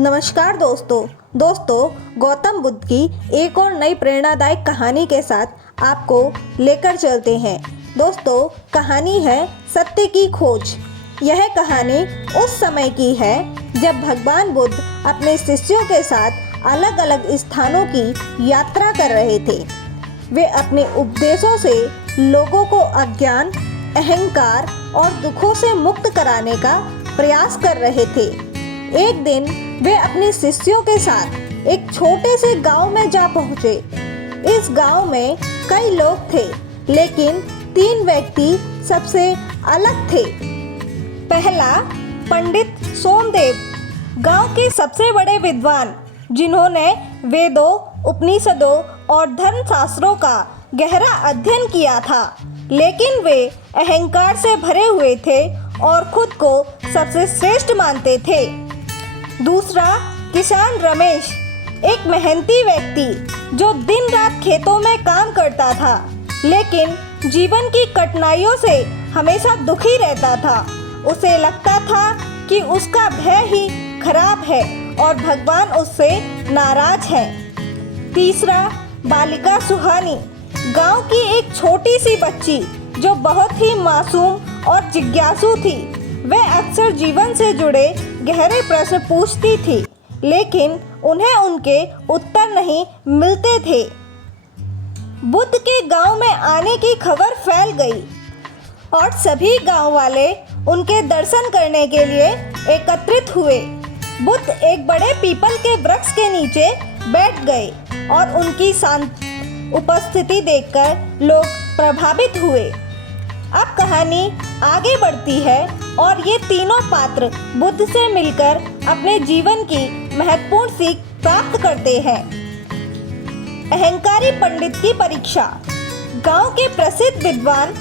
नमस्कार दोस्तों गौतम बुद्ध की एक और नई प्रेरणादायक कहानी के साथ आपको लेकर चलते हैं। दोस्तों, कहानी है सत्य की खोज। यह कहानी उस समय की है जब भगवान बुद्ध अपने शिष्यों के साथ अलग अलग स्थानों की यात्रा कर रहे थे। वे अपने उपदेशों से लोगों को अज्ञान, अहंकार और दुखों से मुक्त कराने का प्रयास कर रहे थे। एक दिन वे अपने शिष्यों के साथ एक छोटे से गांव में जा पहुंचे। इस गांव में कई लोग थे, लेकिन 3 व्यक्ति सबसे अलग थे। पहला, पंडित सोमदेव, गांव के सबसे बड़े विद्वान, जिन्होंने वेदों, उपनिषदों और धर्मशास्त्रों का गहरा अध्ययन किया था, लेकिन वे अहंकार से भरे हुए थे और खुद को सबसे श्रेष्ठ मानते थे। दूसरा, किसान रमेश, एक मेहनती व्यक्ति जो दिन रात खेतों में काम करता था, लेकिन जीवन की कठिनाइयों से हमेशा दुखी रहता था। उसे लगता था कि उसका भय ही खराब है और भगवान उससे नाराज है। तीसरा, बालिका सुहानी, गांव की एक छोटी सी बच्ची जो बहुत ही मासूम और जिज्ञासु थी। वह अक्सर जीवन से जुड़े गहरे प्रश्न पूछती थी, लेकिन उन्हें उनके उत्तर नहीं मिलते थे। बुद्ध के गांव में आने की खबर फैल गई और सभी गांव वाले उनके दर्शन करने के लिए एकत्रित हुए। बुद्ध एक बड़े पीपल के वृक्ष के नीचे बैठ गए और उनकी शांत उपस्थिति देखकर लोग प्रभावित हुए। अब कहानी आगे बढ़ती है और ये तीनों पात्र बुद्ध से मिलकर अपने जीवन की महत्वपूर्ण सीख प्राप्त करते हैं। अहंकारी पंडित की परीक्षा। गांव के प्रसिद्ध विद्वान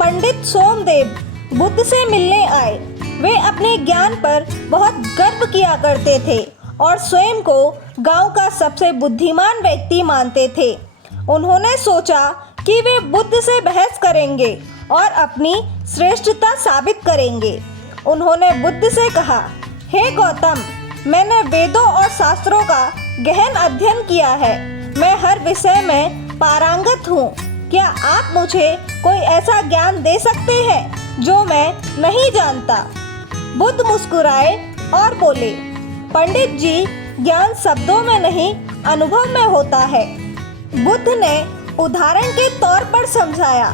पंडित सोमदेव बुद्ध से मिलने आए। वे अपने ज्ञान पर बहुत गर्व किया करते थे और स्वयं को गांव का सबसे बुद्धिमान व्यक्ति मानते थे। उन्होंने सोचा कि वे बुद्ध से बहस करेंगे और अपनी श्रेष्ठता साबित करेंगे। उन्होंने बुद्ध से कहा, हे गौतम, मैंने वेदों और शास्त्रों का गहन अध्ययन किया है। मैं हर विषय में पारंगत हूँ। क्या आप मुझे कोई ऐसा ज्ञान दे सकते हैं जो मैं नहीं जानता? बुद्ध मुस्कुराए और बोले, पंडित जी, ज्ञान शब्दों में नहीं, अनुभव में होता है। बुद्ध ने उदाहरण के तौर पर समझाया।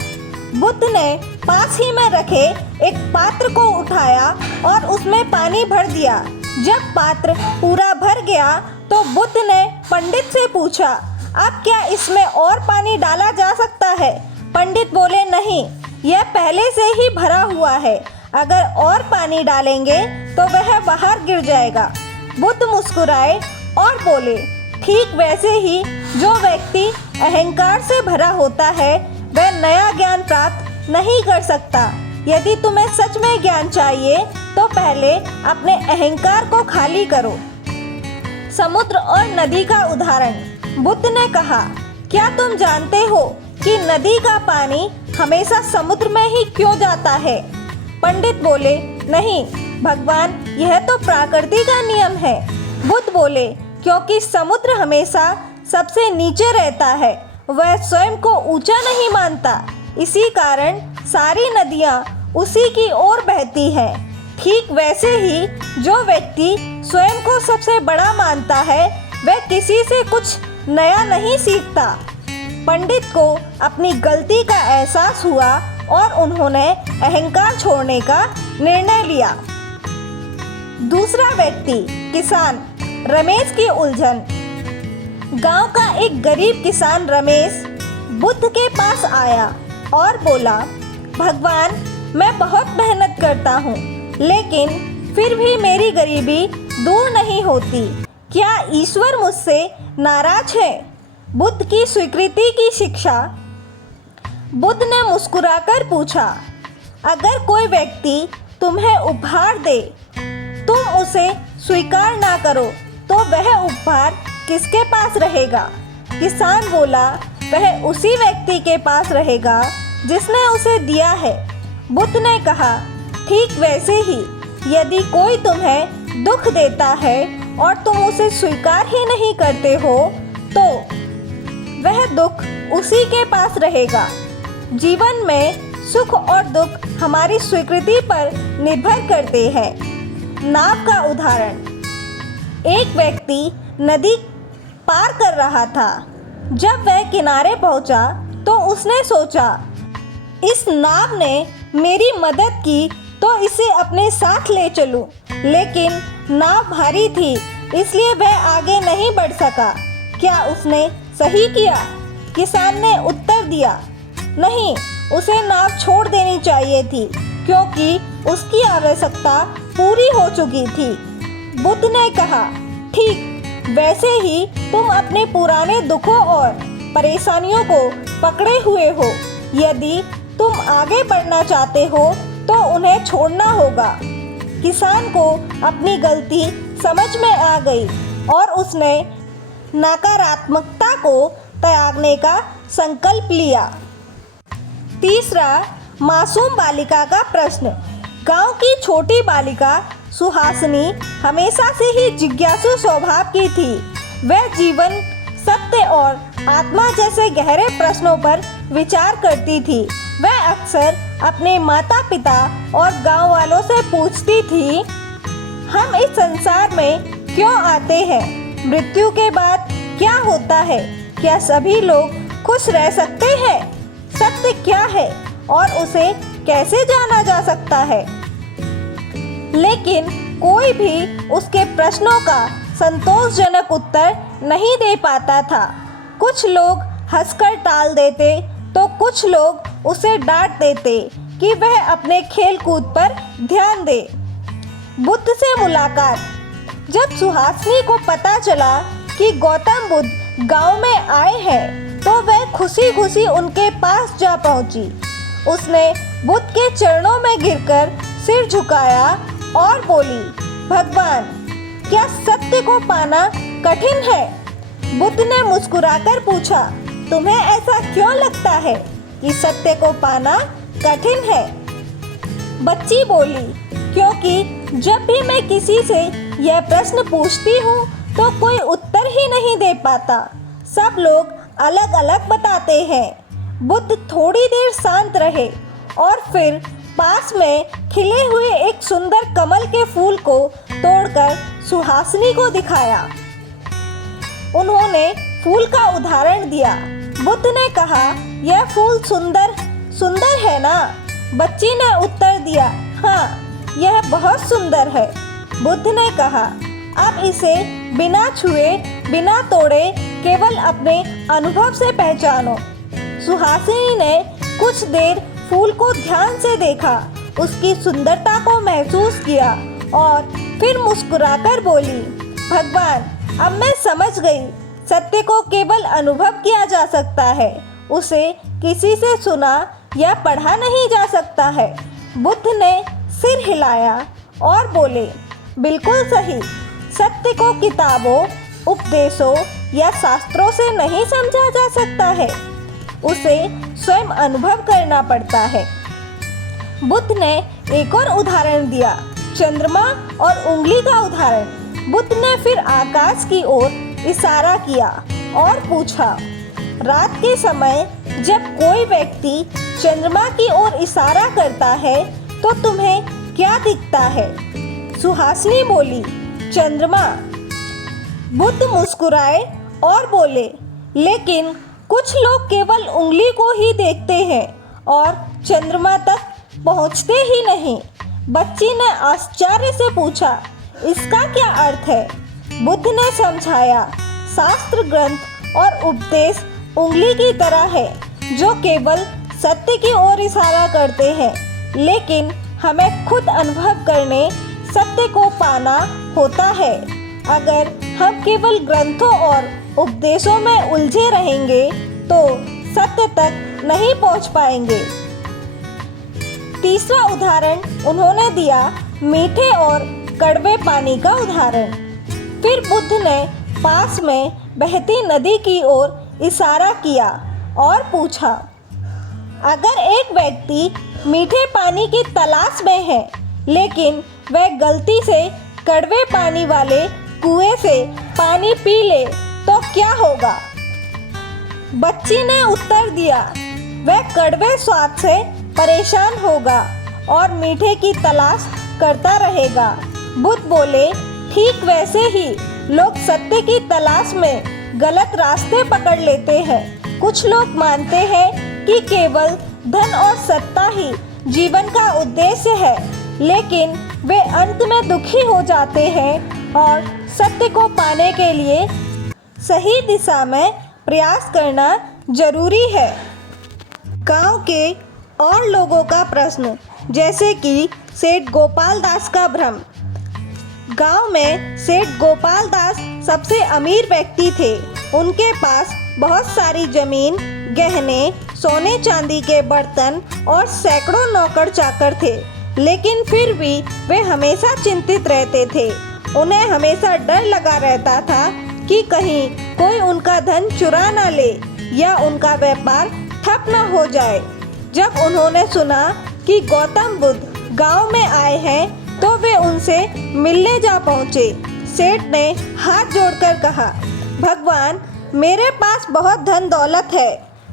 बुद्ध ने पास ही में रखे एक पात्र को उठाया और उसमें पानी भर दिया। जब पात्र पूरा भर गया तो बुद्ध ने पंडित से पूछा, अब क्या इसमें और पानी डाला जा सकता है? पंडित बोले, नहीं, यह पहले से ही भरा हुआ है। अगर और पानी डालेंगे तो वह बाहर गिर जाएगा। बुद्ध मुस्कुराए और बोले, ठीक वैसे ही जो व्यक्ति अहंकार से भरा होता है वह नया ज्ञान प्राप्त नहीं कर सकता। यदि तुम्हें सच में ज्ञान चाहिए तो पहले अपने अहंकार को खाली करो। समुद्र और नदी का उदाहरण। बुद्ध ने कहा, क्या तुम जानते हो कि नदी का पानी हमेशा समुद्र में ही क्यों जाता है? पंडित बोले, नहीं भगवान, यह तो प्रकृति का नियम है। बुद्ध बोले, क्योंकि समुद्र हमेशा सबसे नीचे रहता है, वह स्वयं को ऊंचा नहीं मानता, इसी कारण सारी नदियाँ उसी की ओर बहती हैं। ठीक वैसे ही जो व्यक्ति स्वयं को सबसे बड़ा मानता है वह किसी से कुछ नया नहीं सीखता। पंडित को अपनी गलती का एहसास हुआ और उन्होंने अहंकार छोड़ने का निर्णय लिया। दूसरा व्यक्ति, किसान रमेश की उलझन। गांव का एक गरीब किसान रमेश बुद्ध के पास आया और बोला, भगवान, मैं बहुत मेहनत करता हूँ, लेकिन फिर भी मेरी गरीबी दूर नहीं होती। क्या ईश्वर मुझसे नाराज है? बुद्ध की स्वीकृति की शिक्षा। बुद्ध ने मुस्कुराकर पूछा, अगर कोई व्यक्ति तुम्हें उपहार दे, तुम उसे स्वीकार ना करो तो वह उपहार किसके पास रहेगा? किसान बोला, वह उसी व्यक्ति के पास रहेगा जिसने उसे दिया है। बुद्ध ने कहा, ठीक वैसे ही यदि कोई तुम्हें दुख देता है और तुम उसे स्वीकार ही नहीं करते हो तो वह दुख उसी के पास रहेगा। जीवन में सुख और दुख हमारी स्वीकृति पर निर्भर करते हैं। नाव का उदाहरण। एक व्यक्ति नदी पार कर रहा था। जब वह किनारे पहुंचा तो उसने सोचा, इस नाव ने मेरी मदद की तो इसे अपने साथ ले चलूं। लेकिन नाव भारी थी इसलिए वह आगे नहीं बढ़ सका। क्या उसने सही किया? किसान ने उत्तर दिया, नहीं, उसे नाव छोड़ देनी चाहिए थी क्योंकि उसकी आवश्यकता पूरी हो चुकी थी। बुद्ध ने कहा, ठीक वैसे ही तुम अपने पुराने दुखों और परेशानियों को पकड़े हुए हो। यदि तुम आगे बढ़ना चाहते हो तो उन्हें छोड़ना होगा। किसान को अपनी गलती समझ में आ गई और उसने नकारात्मकता को त्यागने का संकल्प लिया। तीसरा, मासूम बालिका का प्रश्न। गांव की छोटी बालिका सुहासिनी हमेशा से ही जिज्ञासु स्वभाव की थी। वह जीवन, सत्य और आत्मा जैसे गहरे प्रश्नों पर विचार करती थी। वह अक्सर अपने माता पिता और गांव वालों से पूछती थी, हम इस संसार में क्यों आते हैं? मृत्यु के बाद क्या होता है? क्या सभी लोग खुश रह सकते हैं? सत्य क्या है और उसे कैसे जाना जा सकता है? लेकिन कोई भी उसके प्रश्नों का संतोषजनक उत्तर नहीं दे पाता था। कुछ लोग हंसकर टाल देते तो कुछ लोग उसे डांट देते कि वह अपने खेल कूद पर ध्यान दे। बुद्ध से मुलाकात। जब सुहासिनी को पता चला कि गौतम बुद्ध गांव में आए हैं तो वह खुशी खुशी उनके पास जा पहुंची। उसने बुद्ध के चरणों में गिरकर सिर झुकाया और बोली, भगवान, क्या सत्य को पाना कठिन है? बुद्ध ने मुस्कुराकर पूछा, तुम्हें ऐसा क्यों लगता है कि सत्य को पाना कठिन है? बच्ची बोली, क्योंकि जब भी मैं किसी से यह प्रश्न पूछती हूँ तो कोई उत्तर ही नहीं दे पाता। सब लोग अलग अलग बताते हैं। बुद्ध थोड़ी देर शांत रहे और फिर पास में खिले हुए एक सुंदर कमल के फूल को तोड़कर सुहासिनी को दिखाया। उन्होंने फूल का उदाहरण दिया। बुद्ध ने कहा, यह फूल सुंदर है ना? बच्ची ने उत्तर दिया, हाँ, यह बहुत सुंदर है। बुद्ध ने कहा, अब इसे बिना छुए, बिना तोड़े, केवल अपने अनुभव से पहचानो। सुहासिनी ने कुछ देर फूल को ध्यान से देखा, उसकी सुंदरता को महसूस किया और फिर मुस्कुराकर बोली, भगवान, अब मैं समझ गई, सत्य को केवल अनुभव किया जा सकता है, उसे किसी से सुना या पढ़ा नहीं जा सकता है। बुद्ध ने सिर हिलाया और बोले, बिल्कुल सही, सत्य को किताबों, उपदेशों या शास्त्रों से नहीं समझा जा सकता है, उसे स्वयं अनुभव करना पड़ता है। बुद्ध ने एक और उदाहरण दिया, चंद्रमा और उंगली का उदाहरण। बुद्ध ने फिर आकाश की ओर इशारा किया और पूछा, रात के समय जब कोई व्यक्ति चंद्रमा की ओर इशारा करता है तो तुम्हें क्या दिखता है? सुहासिनी बोली, चंद्रमा। बुद्ध मुस्कुराए और बोले, लेकिन कुछ लोग केवल उंगली को ही देखते हैं और चंद्रमा तक पहुंचते ही नहीं। बच्ची ने आश्चर्य से पूछा, इसका क्या अर्थ है? बुद्ध ने समझाया, शास्त्र ग्रंथ और उपदेश उंगली की तरह है जो केवल सत्य की ओर इशारा करते हैं, लेकिन हमें खुद अनुभव करने, सत्य को पाना होता है। अगर हम केवल ग्रंथों और उपदेशों में उलझे रहेंगे तो सत्य तक नहीं पहुंच पाएंगे। तीसरा उदाहरण उन्होंने दिया, मीठे और कड़वे पानी का उदाहरण। फिर बुद्ध ने पास में बहती नदी की ओर इशारा किया और पूछा, अगर एक व्यक्ति मीठे पानी की तलाश में है लेकिन वह गलती से कड़वे पानी वाले कुएं में से पानी पी ले तो क्या होगा? बच्ची ने उत्तर दिया, वह कड़वे स्वाद से परेशान होगा और मीठे की तलाश करता रहेगा। बुद्ध बोले, ठीक वैसे ही लोग सत्य की तलाश में गलत रास्ते पकड़ लेते हैं। कुछ लोग मानते हैं कि केवल धन और सत्ता ही जीवन का उद्देश्य है, लेकिन वे अंत में दुखी हो जाते हैं और सत्य को पाने के लिए सही दिशा में प्रयास करना जरूरी है। गांव के और लोगों का प्रश्न, जैसे कि सेठ गोपाल दास का भ्रम। गांव में सेठ गोपाल दास सबसे अमीर व्यक्ति थे। उनके पास बहुत सारी जमीन, गहने, सोने चांदी के बर्तन और सैकड़ों नौकर चाकर थे, लेकिन फिर भी वे हमेशा चिंतित रहते थे। उन्हें हमेशा डर लगा रहता था कि कहीं कोई उनका धन चुरा न ले या उनका व्यापार ठप न हो जाए। जब उन्होंने सुना कि गौतम बुद्ध गांव में आए हैं तो वे उनसे मिलने जा पहुँचे। सेठ ने हाथ जोड़कर कहा, भगवान, मेरे पास बहुत धन दौलत है,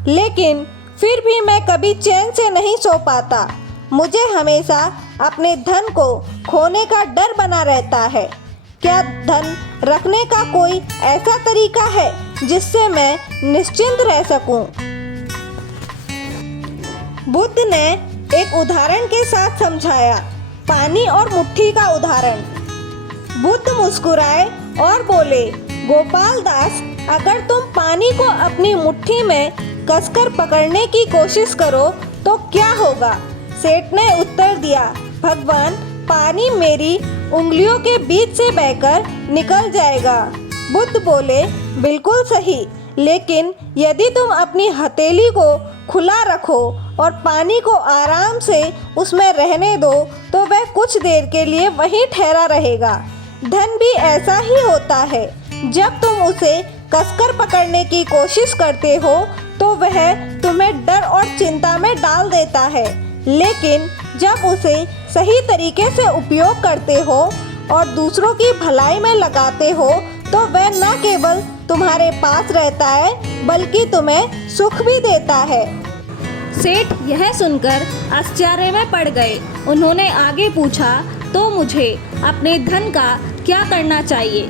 लेकिन फिर भी मैं कभी चैन से नहीं सो पाता। मुझे हमेशा अपने धन को खोने का डर बना रहता है। क्या धन रखने का कोई ऐसा तरीका है जिससे मैं निश्चिंत रह सकूं? बुद्ध ने एक उदाहरण के साथ समझाया, पानी और मुट्ठी का उदाहरण। बुद्ध मुस्कुराए और बोले, गोपाल दास, अगर तुम पानी को अपनी मुट्ठी में कसकर पकड़ने की कोशिश करो तो क्या होगा? सेठ ने उत्तर दिया, भगवान, पानी मेरी उंगलियों के बीच से बहकर निकल जाएगा। बुद्ध बोले, बिल्कुल सही, लेकिन यदि तुम अपनी हथेली को खुला रखो और पानी को आराम से उसमें रहने दो तो वह कुछ देर के लिए वहीं ठहरा रहेगा। धन भी ऐसा ही होता है। जब तुम उसे कसकर पकड़ने की कोशिश करते हो तो वह तुम्हें डर और चिंता में डाल देता है, लेकिन जब उसे सही तरीके से उपयोग करते हो और दूसरों की भलाई में लगाते हो तो वह न केवल तुम्हारे पास रहता है बल्कि तुम्हें सुख भी देता है। सेठ यह सुनकर आश्चर्य में पड़ गए। उन्होंने आगे पूछा, तो मुझे अपने धन का क्या करना चाहिए?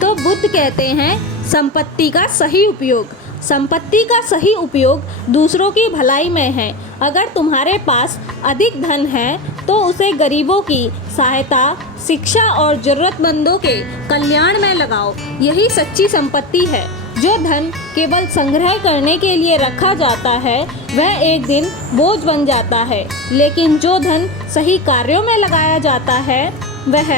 तो बुद्ध कहते हैं, संपत्ति का सही उपयोग। संपत्ति का सही उपयोग दूसरों की भलाई में है। अगर तुम्हारे पास अधिक धन है तो उसे गरीबों की सहायता, शिक्षा और ज़रूरतमंदों के कल्याण में लगाओ। यही सच्ची संपत्ति है। जो धन केवल संग्रह करने के लिए रखा जाता है वह एक दिन बोझ बन जाता है, लेकिन जो धन सही कार्यों में लगाया जाता है वह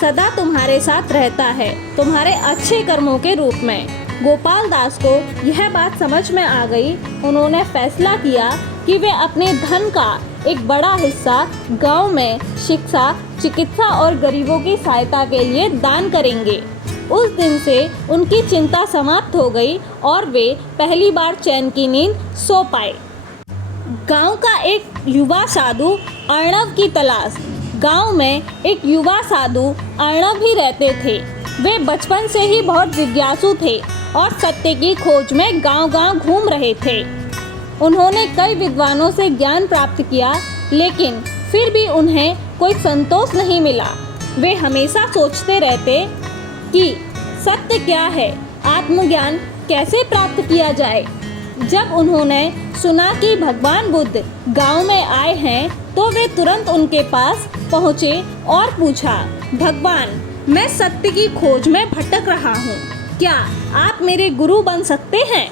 सदा तुम्हारे साथ रहता है, तुम्हारे अच्छे कर्मों के रूप में। गोपाल दास को यह बात समझ में आ गई। उन्होंने फैसला किया कि वे अपने धन का एक बड़ा हिस्सा गांव में शिक्षा, चिकित्सा और गरीबों की सहायता के लिए दान करेंगे। उस दिन से उनकी चिंता समाप्त हो गई और वे पहली बार चैन की नींद सो पाए। गांव का एक युवा साधु अर्णव की तलाश। गांव में एक युवा साधु अर्णव भी रहते थे। वे बचपन से ही बहुत जिज्ञासु थे और सत्य की खोज में गांव-गांव घूम रहे थे। उन्होंने कई विद्वानों से ज्ञान प्राप्त किया, लेकिन फिर भी उन्हें कोई संतोष नहीं मिला। वे हमेशा सोचते रहते कि सत्य क्या है, आत्मज्ञान कैसे प्राप्त किया जाए। जब उन्होंने सुना कि भगवान बुद्ध गांव में आए हैं तो वे तुरंत उनके पास पहुँचे और पूछा, भगवान, मैं सत्य की खोज में भटक रहा हूँ, क्या आप मेरे गुरु बन सकते हैं?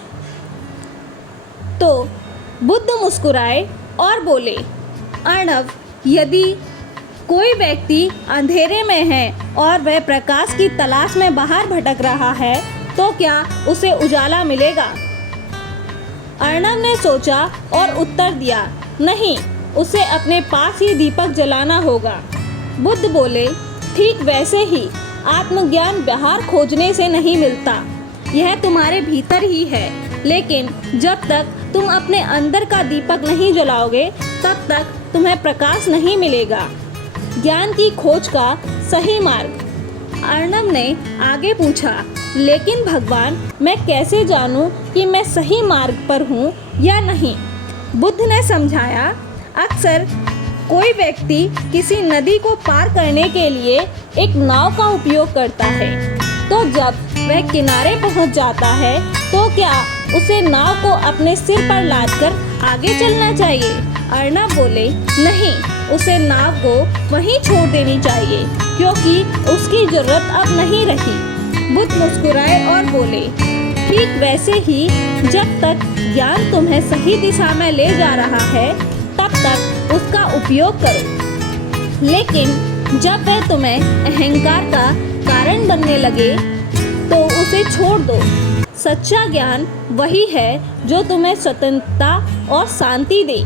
तो बुद्ध मुस्कुराए और बोले, अर्णव, यदि कोई व्यक्ति अंधेरे में है और वह प्रकाश की तलाश में बाहर भटक रहा है तो क्या उसे उजाला मिलेगा? अर्णव ने सोचा और उत्तर दिया, नहीं, उसे अपने पास ही दीपक जलाना होगा। बुद्ध बोले, ठीक वैसे ही आत्मज्ञान बाहर खोजने से नहीं मिलता, यह तुम्हारे भीतर ही है। लेकिन जब तक तुम अपने अंदर का दीपक नहीं जलाओगे तब तक तुम्हें प्रकाश नहीं मिलेगा। ज्ञान की खोज का सही मार्ग। अर्णव ने आगे पूछा, लेकिन भगवान, मैं कैसे जानूं कि मैं सही मार्ग पर हूँ या नहीं? बुद्ध ने समझाया, अक्सर कोई व्यक्ति किसी नदी को पार करने के लिए एक नाव का उपयोग करता है, तो जब वह किनारे पहुंच जाता है तो क्या उसे नाव को अपने सिर पर लादकर आगे चलना चाहिए? अर्णव बोले, नहीं, उसे नाव को वहीं छोड़ देनी चाहिए क्योंकि उसकी जरूरत अब नहीं रही। बुद्ध मुस्कुराए और बोले, ठीक वैसे ही जब तक ज्ञान तुम्हें सही दिशा में ले जा रहा है तब तक उसका उपयोग करो, लेकिन जब वह तुम्हें अहंकार का कारण बनने लगे तो उसे छोड़ दो। सच्चा ज्ञान वही है जो तुम्हें स्वतंत्रता और शांति दे।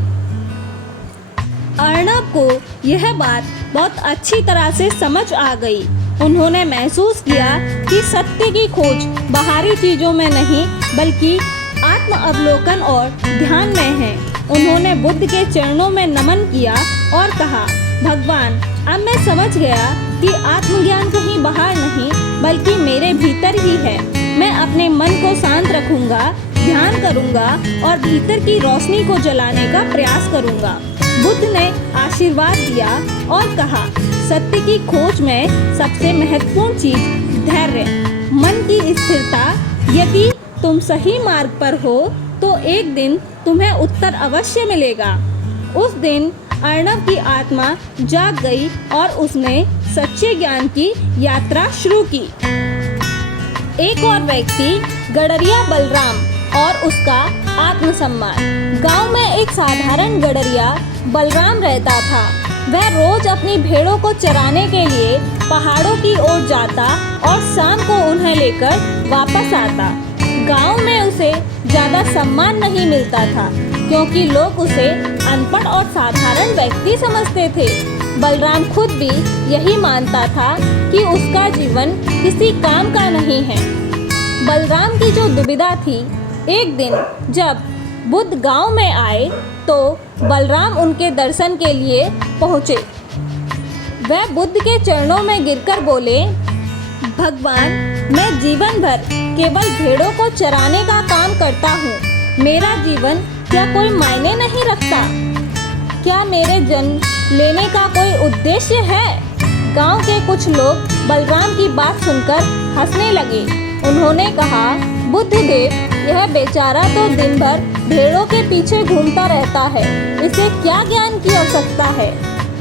अर्णव को यह बात बहुत अच्छी तरह से समझ आ गई। उन्होंने महसूस किया कि सत्य की खोज बाहरी चीजों में नहीं बल्कि आत्म अवलोकन और ध्यान में है। उन्होंने बुद्ध के चरणों में नमन किया और कहा, भगवान, अब मैं समझ गया कि आत्मज्ञान कहीं बाहर नहीं बल्कि मेरे भीतर ही है। मैं अपने मन को शांत रखूंगा, ध्यान करूंगा और भीतर की रोशनी को जलाने का प्रयास करूंगा। बुद्ध ने आशीर्वाद दिया और कहा, सत्य की खोज में सबसे महत्वपूर्ण चीज धैर्य, मन की स्थिरता। यदि तुम सही मार्ग पर हो तो एक दिन तुम्हें उत्तर अवश्य मिलेगा। उस दिन अर्णव की आत्मा जाग गई और उसने सच्चे ज्ञान की यात्रा शुरू की। एक और व्यक्ति गडरिया बलराम और उसका आत्मसम्मान। गांव में एक साधारण गडरिया बलराम रहता था। वह रोज अपनी भेड़ों को चराने के लिए पहाड़ों की ओर जाता और शाम को उन्हें लेकर वापस आता। गांव में उसे ज़्यादा सम्मान नहीं मिलता था क्योंकि लोग उसे अनपढ़ और साधारण व्यक्ति समझते थे। बलराम खुद भी यही मानता था कि उसका जीवन किसी काम का नहीं है। बलराम की जो दुविधा थी, एक दिन जब बुद्ध गांव में आए तो बलराम उनके दर्शन के लिए पहुँचे। वह बुद्ध के चरणों में गिरकर बोले, भगवान, मैं जीवन भर केवल भेड़ों को चराने का काम करता हूँ। मेरा जीवन क्या कोई मायने नहीं रखता? क्या मेरे जन्म लेने का कोई उद्देश्य है? गांव के कुछ लोग बलराम की बात सुनकर हंसने लगे। उन्होंने कहा, बुद्ध देव, यह बेचारा तो दिन भर भेड़ों के पीछे घूमता रहता है, इसे क्या ज्ञान की आवश्यकता है?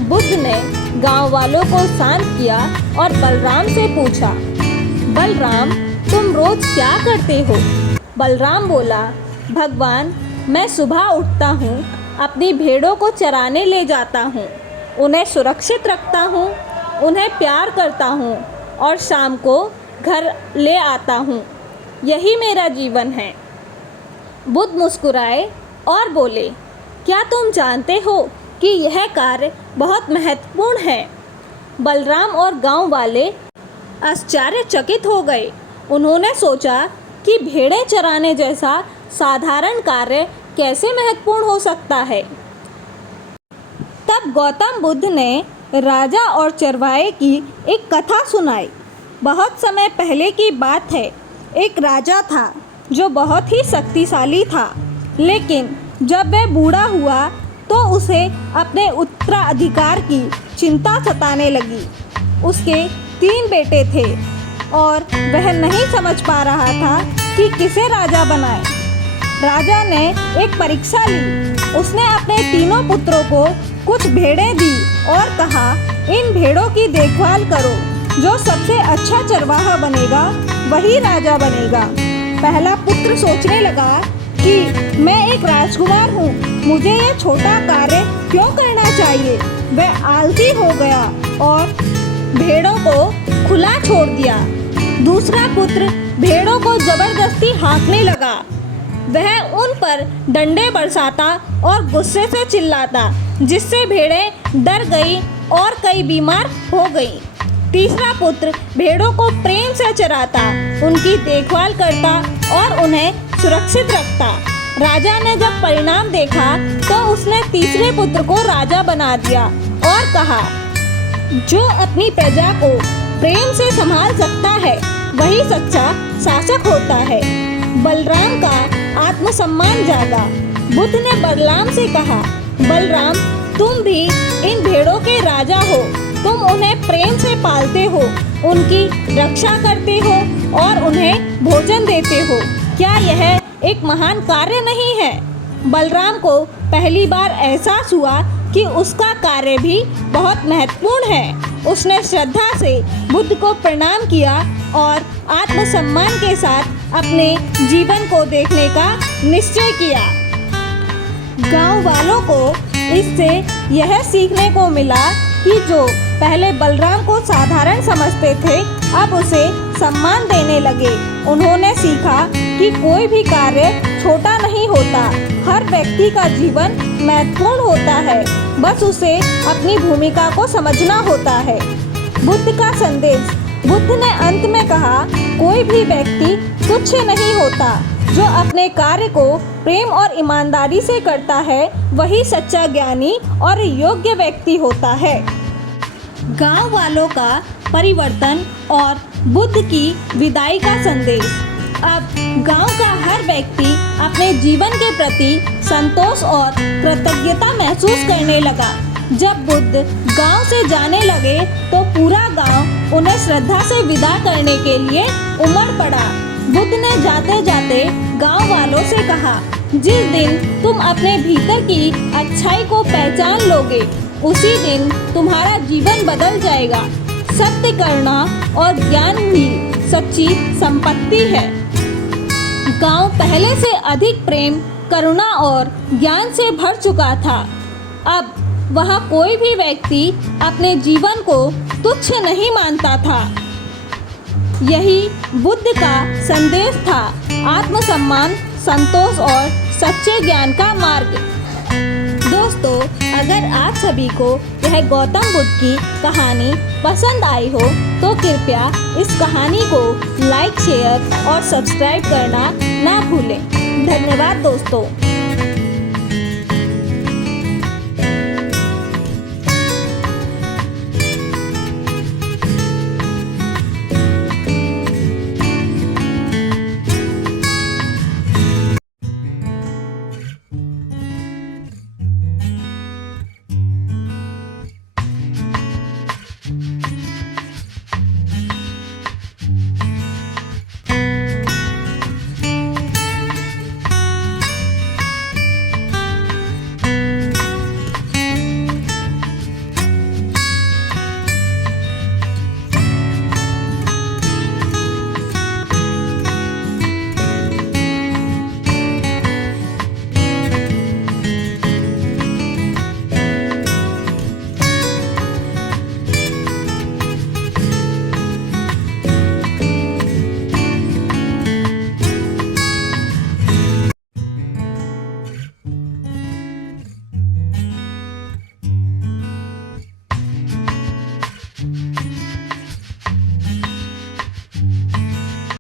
बुद्ध ने गांव वालों को शांत किया और बलराम से पूछा, बलराम, तुम रोज क्या करते हो? बलराम बोला, भगवान, मैं सुबह उठता हूँ, अपनी भेड़ों को चराने ले जाता हूँ, उन्हें सुरक्षित रखता हूँ, उन्हें प्यार करता हूँ और शाम को घर ले आता हूँ। यही मेरा जीवन है। बुद्ध मुस्कुराए और बोले, क्या तुम जानते हो कि यह कार्य बहुत महत्वपूर्ण है? बलराम और गांव वाले आश्चर्यचकित हो गए। उन्होंने सोचा कि भेड़ें चराने जैसा साधारण कार्य कैसे महत्वपूर्ण हो सकता है। तब गौतम बुद्ध ने राजा और चरवाहे की एक कथा सुनाई। बहुत समय पहले की बात है। एक राजा था जो बहुत ही शक्तिशाली था, लेकिन जब वह बूढ़ा हुआ तो उसे अपने उत्तराधिकार की चिंता सताने लगी। उसके 3 बेटे थे और वह नहीं समझ पा रहा था कि किसे राजा बनाए। राजा ने एक परीक्षा ली। उसने अपने तीनों पुत्रों को कुछ भेड़ें दी और कहा, इन भेड़ों की देखभाल करो, जो सबसे अच्छा चरवाहा बनेगा वही राजा बनेगा। पहला पुत्र सोचने लगा कि मैं एक राजकुमार हूँ, मुझे यह छोटा कार्य क्यों करना चाहिए। वह आलसी हो गया और भेड़ों को खुला छोड़ दिया। दूसरा पुत्र भेड़ों को जबरदस्ती हाँकने लगा। वह उन पर डंडे बरसाता और गुस्से से चिल्लाता, जिससे भेड़ें डर गई और कई बीमार हो गई। तीसरा पुत्र भेड़ों को प्रेम से चराता, उनकी देखभाल करता और उन्हें सुरक्षित रखता। राजा ने जब परिणाम देखा तो उसने तीसरे पुत्र को राजा बना दिया और कहा, जो अपनी प्रजा को प्रेम से संभाल सकता है वही सच्चा शासक होता है। बलराम का आत्मसम्मान जागा। बुद्ध ने बलराम से कहा, बलराम, तुम भी इन भेड़ों के राजा हो। तुम उन्हें प्रेम से पालते हो, उनकी रक्षा करते हो और उन्हें भोजन देते हो। क्या यह एक महान कार्य नहीं है? बलराम को पहली बार एहसास हुआ कि उसका कार्य भी बहुत महत्वपूर्ण है। उसने श्रद्धा से बुद्ध को प्रणाम किया और आत्मसम्मान के साथ अपने जीवन को देखने का निश्चय किया। गांव वालों को इससे यह सीखने को मिला कि जो पहले बलराम को साधारण समझते थे, अब उसे सम्मान देने लगे। उन्होंने सीखा कि कोई भी कार्य छोटा नहीं होता। हर व्यक्ति का जीवन महत्वपूर्ण होता है, बस उसे अपनी भूमिका को समझना होता है। बुद्ध का संदेश। बुद्ध ने अंत में कहा, कोई भी व्यक्ति तुच्छ नहीं होता। जो अपने कार्य को प्रेम और ईमानदारी से करता है, वही सच्चा ज्ञानी और योग्य व्यक्ति होता है। गांव वालों का परिवर्तन और बुद्ध की विदाई का संदेश। अब गांव का हर व्यक्ति अपने जीवन के प्रति संतोष और कृतज्ञता महसूस करने लगा। जब बुद्ध गांव से जाने लगे तो पूरा गांव उन्हें श्रद्धा से विदा करने के लिए उमड़ पड़ा। बुद्ध ने जाते जाते गांव वालों से कहा, जिस दिन तुम अपने भीतर की अच्छाई को पहचान लोगे, उसी दिन तुम्हारा जीवन बदल जाएगा। सत्य करना और ज्ञान ही सच्ची संपत्ति है। गांव पहले से अधिक प्रेम, करुणा और ज्ञान से भर चुका था। अब वहाँ कोई भी व्यक्ति अपने जीवन को तुच्छ नहीं मानता था। यही बुद्ध का संदेश था, आत्मसम्मान, संतोष और सच्चे ज्ञान का मार्ग। दोस्तों, अगर आप सभी को यह गौतम बुद्ध की कहानी पसंद आई हो तो कृपया इस कहानी को लाइक, शेयर और सब्सक्राइब करना ना भूलें। धन्यवाद दोस्तों।